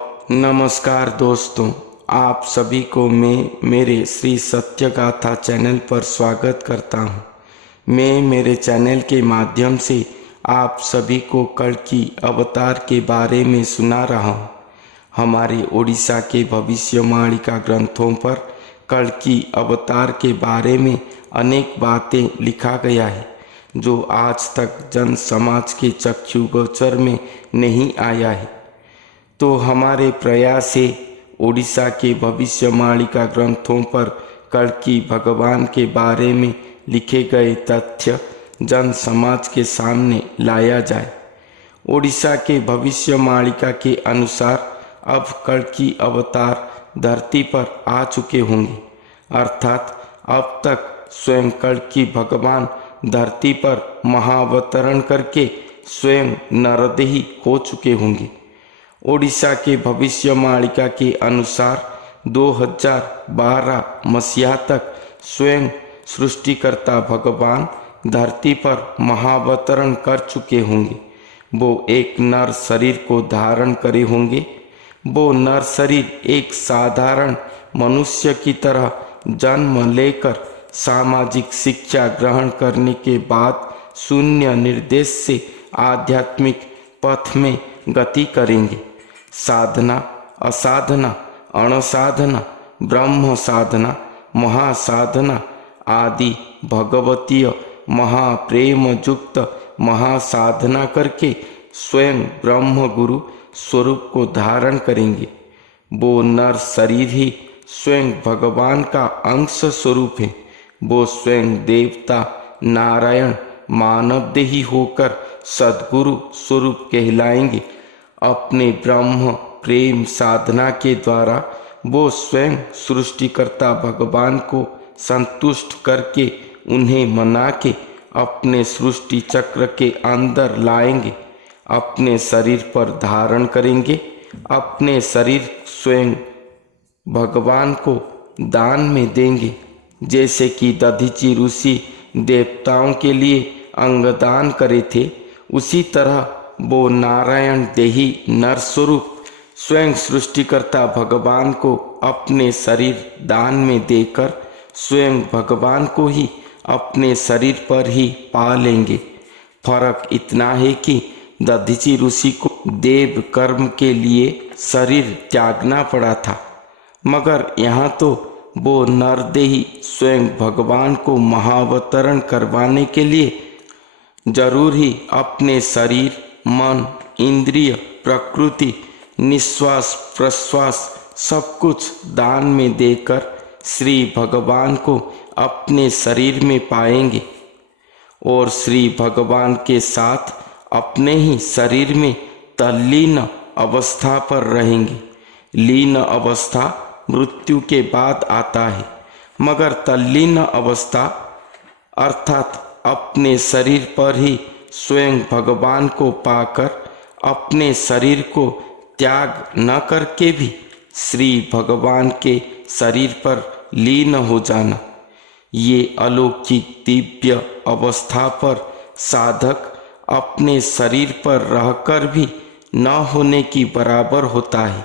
नमस्कार दोस्तों, आप सभी को मैं मेरे श्री सत्य गाथा चैनल पर स्वागत करता हूँ। मैं मेरे चैनल के माध्यम से आप सभी को कल्कि अवतार के बारे में सुना रहा हूँ। हमारे ओडिशा के भविष्यवाणी ग्रंथों पर कल्कि अवतार के बारे में अनेक बातें लिखा गया है जो आज तक जन समाज के चक्षुगोचर में नहीं आया है। तो हमारे प्रयास से ओडिशा के भविष्यवाणी ग्रंथों पर कल्कि भगवान के बारे में लिखे गए तथ्य जन समाज के सामने लाया जाए। ओडिशा के भविष्यवाणी के अनुसार अब कल्कि अवतार धरती पर आ चुके होंगे, अर्थात अब तक स्वयं कल्कि भगवान धरती पर महाअवतरण करके स्वयं नरदेही हो चुके होंगे। ओडिशा के भविष्यवाणी के अनुसार 2012 मसीहा तक स्वयं सृष्टिकर्ता भगवान धरती पर महाअवतरण कर चुके होंगे। वो एक नर शरीर को धारण करे होंगे। वो नर शरीर एक साधारण मनुष्य की तरह जन्म लेकर सामाजिक शिक्षा ग्रहण करने के बाद शून्य निर्देश से आध्यात्मिक पथ में गति करेंगे। साधना, असाधना, अणसाधना, ब्रह्म साधना, महासाधना आदि भगवतीय महाप्रेम युक्त महासाधना करके स्वयं ब्रह्म गुरु स्वरूप को धारण करेंगे। वो नर शरीर ही स्वयं भगवान का अंश स्वरूप है। वो स्वयं देवता नारायण मानवदेही होकर सद्गुरु स्वरूप कहलाएंगे। अपने ब्रह्म प्रेम साधना के द्वारा वो स्वयं सृष्टिकर्ता भगवान को संतुष्ट करके उन्हें मना के अपने सृष्टि चक्र के अंदर लाएंगे। अपने शरीर पर धारण करेंगे। अपने शरीर स्वयं भगवान को दान में देंगे, जैसे कि दधीचि ऋषि देवताओं के लिए अंगदान करे थे। उसी तरह वो नारायण देही नर स्वरूप स्वयं सृष्टिकर्ता भगवान को अपने शरीर दान में देकर स्वयं भगवान को ही अपने शरीर पर ही पा लेंगे। फर्क इतना है कि दधीचि ऋषि को देव कर्म के लिए शरीर त्यागना पड़ा था, मगर यहाँ तो वो नरदेही स्वयं भगवान को महाअवतरण करवाने के लिए जरूर ही अपने शरीर मन इंद्रिय प्रकृति निश्वास प्रश्वास सब कुछ दान में देकर श्री भगवान को अपने शरीर में पाएंगे और श्री भगवान के साथ अपने ही शरीर में तल्लीन अवस्था पर रहेंगे। लीन अवस्था मृत्यु के बाद आता है, मगर तल्लीन अवस्था अर्थात अपने शरीर पर ही स्वयं भगवान को पाकर अपने शरीर को त्याग न करके भी श्री भगवान के शरीर पर लीन हो जाना, ये अलौकिक दिव्य अवस्था पर साधक अपने शरीर पर रहकर भी न होने की बराबर होता है।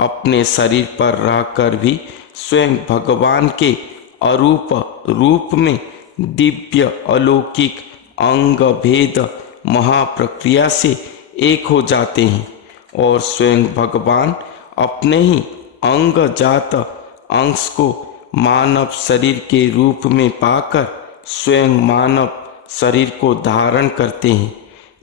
अपने शरीर पर रहकर भी स्वयं भगवान के अरूप रूप में दिव्य अलौकिक अंग भेद महाप्रक्रिया से एक हो जाते हैं और स्वयं भगवान अपने ही अंग जात अंश को मानव शरीर के रूप में पाकर स्वयं मानव शरीर को धारण करते हैं।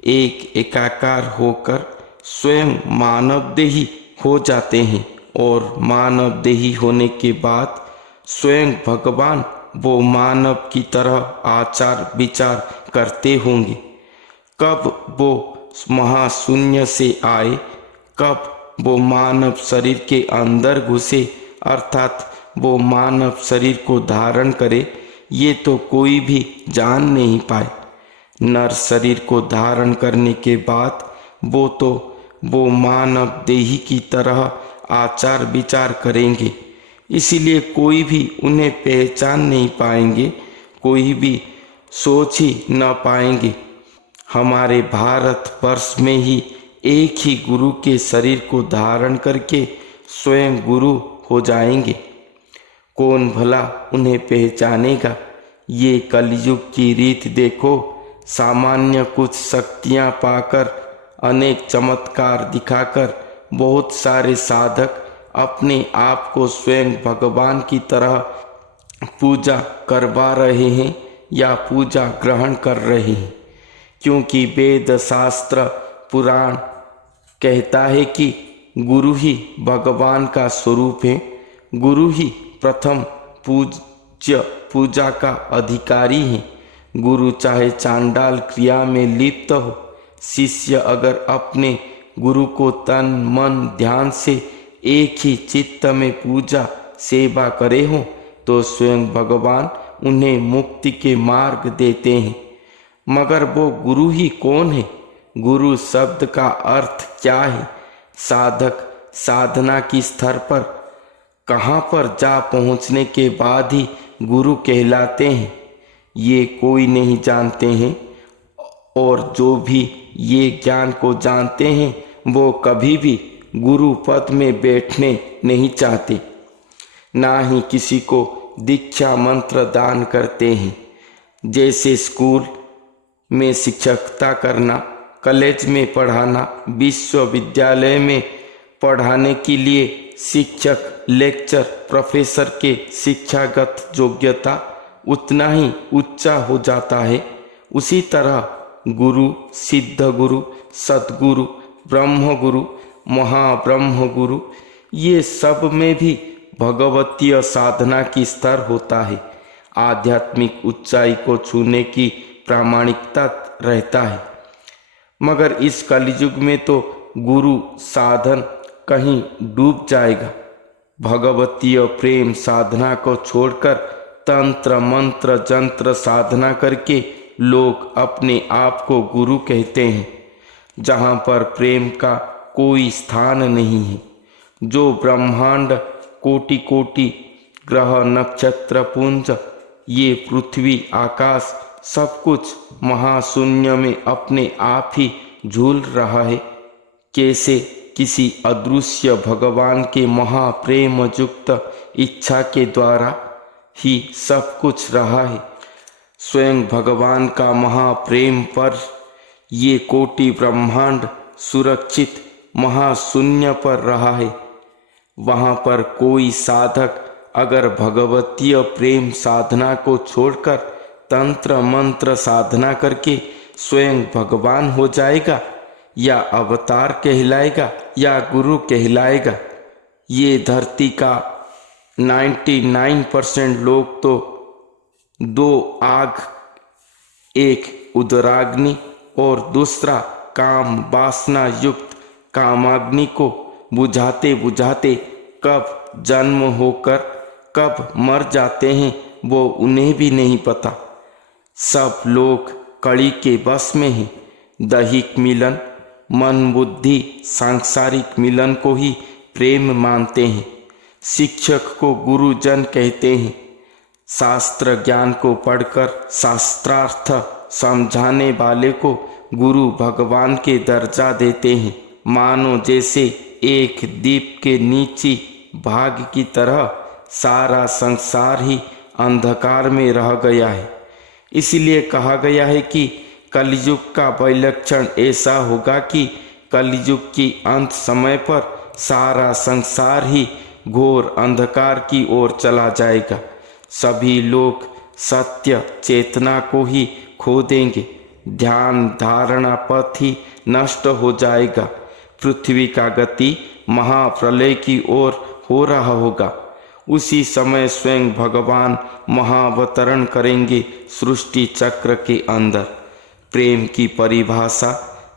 एक एकाकार होकर स्वयं मानव देही हो जाते हैं और मानव देही होने के बाद स्वयं भगवान वो मानव की तरह आचार विचार करते होंगे। कब वो महाशून्य से आए, कब वो मानव शरीर के अंदर घुसे अर्थात वो मानव शरीर को धारण करे, ये तो कोई भी जान नहीं पाए। नर शरीर को धारण करने के बाद वो मानव देही की तरह आचार विचार करेंगे, इसीलिए कोई भी उन्हें पहचान नहीं पाएंगे, कोई भी सोच ही न पाएंगे। हमारे भारत वर्ष में ही एक ही गुरु के शरीर को धारण करके स्वयं गुरु हो जाएंगे। कौन भला उन्हें पहचानेगा? ये कलयुग की रीत देखो। सामान्य कुछ शक्तियां पाकर, अनेक चमत्कार दिखाकर बहुत सारे साधक अपने आप को स्वयं भगवान की तरह पूजा करवा रहे हैं या पूजा ग्रहण कर रहे हैं, क्योंकि वेद शास्त्र पुराण कहता है कि गुरु ही भगवान का स्वरूप है। गुरु ही प्रथम पूजा का अधिकारी है। गुरु चाहे चांडाल क्रिया में लिप्त हो, शिष्य अगर अपने गुरु को तन मन ध्यान से एक ही चित्त में पूजा सेवा करे हो तो स्वयं भगवान उन्हें मुक्ति के मार्ग देते हैं। मगर वो गुरु ही कौन है? गुरु शब्द का अर्थ क्या है? साधक साधना की स्तर पर कहाँ पर जा पहुँचने के बाद ही गुरु कहलाते हैं, ये कोई नहीं जानते हैं। और जो भी ये ज्ञान को जानते हैं वो कभी भी गुरु पद में बैठने नहीं चाहते, ना ही किसी को दीक्षा मंत्र दान करते हैं। जैसे स्कूल में शिक्षकता करना, कॉलेज में पढ़ाना, विश्वविद्यालय में पढ़ाने के लिए शिक्षक लेक्चर प्रोफेसर के शिक्षागत योग्यता उतना ही ऊंचा हो जाता है, उसी तरह गुरु, सिद्ध गुरु, सद्गुरु, ब्रह्म गुरु, महाब्रह्म गुरु, ये सब में भी भगवतीय साधना की स्तर होता है। आध्यात्मिक ऊंचाई को छूने की प्रामाणिकता रहता है। मगर इस कलयुग में तो गुरु साधन कहीं डूब जाएगा। भगवतीय प्रेम साधना को छोड़कर तंत्र मंत्र जंत्र साधना करके लोग अपने आप को गुरु कहते हैं, जहाँ पर प्रेम का कोई स्थान नहीं है। जो ब्रह्मांड कोटि कोटि ग्रह नक्षत्र पुंज, ये पृथ्वी आकाश सब कुछ महाशून्य में अपने आप ही झूल रहा है, कैसे किसी अदृश्य भगवान के महाप्रेम युक्त इच्छा के द्वारा ही सब कुछ रहा है। स्वयं भगवान का महाप्रेम पर ये कोटि ब्रह्मांड सुरक्षित महाशून्य पर रहा है। वहाँ पर कोई साधक अगर भगवतीय प्रेम साधना को छोड़कर तंत्र मंत्र साधना करके स्वयं भगवान हो जाएगा, या अवतार कहलाएगा या गुरु कहलाएगा। ये धरती का 99% लोग तो दो आग, एक उदराग्नि और दूसरा काम वासना युक्त कामाग्नि को बुझाते बुझाते कब जन्म होकर कब मर जाते हैं वो उन्हें भी नहीं पता। सब लोग कड़ी के बस में हैं। दैहिक मिलन, मन बुद्धि सांसारिक मिलन को ही प्रेम मानते हैं। शिक्षक को गुरुजन कहते हैं। शास्त्र ज्ञान को पढ़कर शास्त्रार्थ समझाने वाले को गुरु भगवान के दर्जा देते हैं। मानो जैसे एक दीप के नीचे भाग की तरह सारा संसार ही अंधकार में रह गया है। इसलिए कहा गया है कि कलयुग का विलक्षण ऐसा होगा कि कलयुग की अंत समय पर सारा संसार ही घोर अंधकार की ओर चला जाएगा। सभी लोग सत्य चेतना को ही खो देंगे। ध्यान धारणा पथ ही नष्ट हो जाएगा। पृथ्वी का गति महाप्रलय की ओर हो रहा होगा। उसी समय स्वयं भगवान महावतरण करेंगे सृष्टि चक्र के अंदर। प्रेम की परिभाषा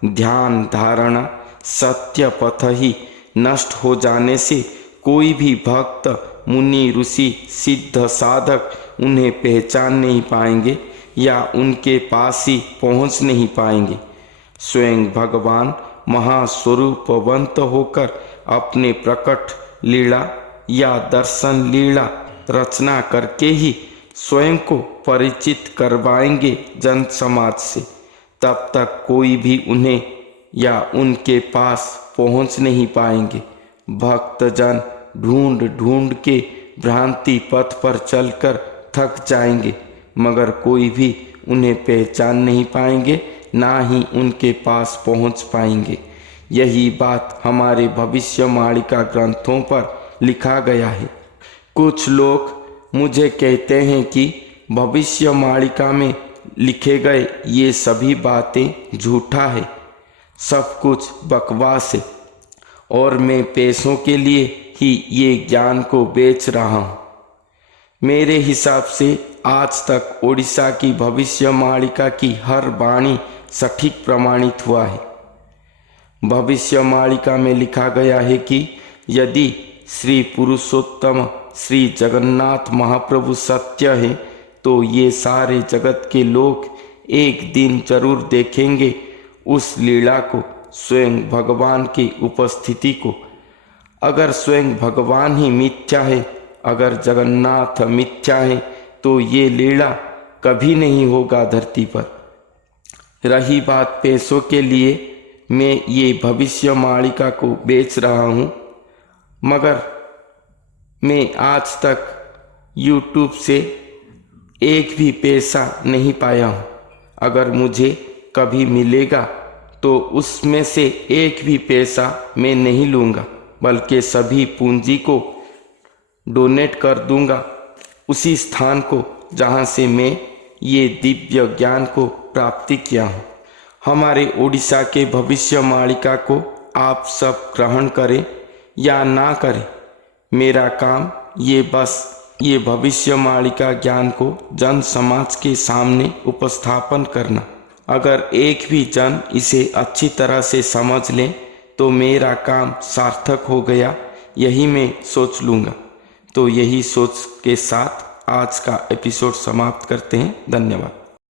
ध्यान धारणा सत्य पथ ही नष्ट हो जाने से कोई भी भक्त मुनि ऋषि सिद्ध साधक उन्हें पहचान नहीं पाएंगे या उनके पास ही पहुंच नहीं पाएंगे। स्वयं भगवान महास्वरूपवंत होकर अपने प्रकट लीला या दर्शन लीला रचना करके ही स्वयं को परिचित करवाएंगे जन समाज से। तब तक कोई भी उन्हें या उनके पास पहुंच नहीं पाएंगे। भक्तजन ढूंढ ढूंढ के भ्रांति पथ पर चलकर थक जाएंगे, मगर कोई भी उन्हें पहचान नहीं पाएंगे, ना ही उनके पास पहुंच पाएंगे। यही बात हमारे भविष्यवाणिका ग्रंथों पर लिखा गया है। कुछ लोग मुझे कहते हैं कि भविष्यवाणिका में लिखे गए ये सभी बातें झूठा है, सब कुछ बकवास है और मैं पैसों के लिए ही ये ज्ञान को बेच रहा हूँ। मेरे हिसाब से आज तक ओडिशा की भविष्यवाणिका की हर वाणी सटीक प्रमाणित हुआ है। भविष्यवाणिका में लिखा गया है कि यदि श्री पुरुषोत्तम श्री जगन्नाथ महाप्रभु सत्य है तो ये सारे जगत के लोग एक दिन जरूर देखेंगे उस लीला को, स्वयं भगवान की उपस्थिति को। अगर स्वयं भगवान ही मिथ्या है, अगर जगन्नाथ मिथ्या है, तो ये लीला कभी नहीं होगा धरती पर। रही बात पैसों के लिए, मैं ये भविष्यवाणिका को बेच रहा हूँ, मगर मैं आज तक YouTube से एक भी पैसा नहीं पाया हूँ। अगर मुझे कभी मिलेगा तो उसमें से एक भी पैसा मैं नहीं लूँगा, बल्कि सभी पूंजी को डोनेट कर दूँगा उसी स्थान को जहाँ से मैं ये दिव्य ज्ञान को प्राप्ति किया हूँ। हमारे ओडिशा के भविष्यवाणिका को आप सब ग्रहण करें या ना करें, मेरा काम ये बस ये भविष्यवाणिका ज्ञान को जन समाज के सामने उपस्थापन करना। अगर एक भी जन इसे अच्छी तरह से समझ लें तो मेरा काम सार्थक हो गया, यही मैं सोच लूँगा। तो यही सोच के साथ आज का एपिसोड समाप्त करते हैं। धन्यवाद।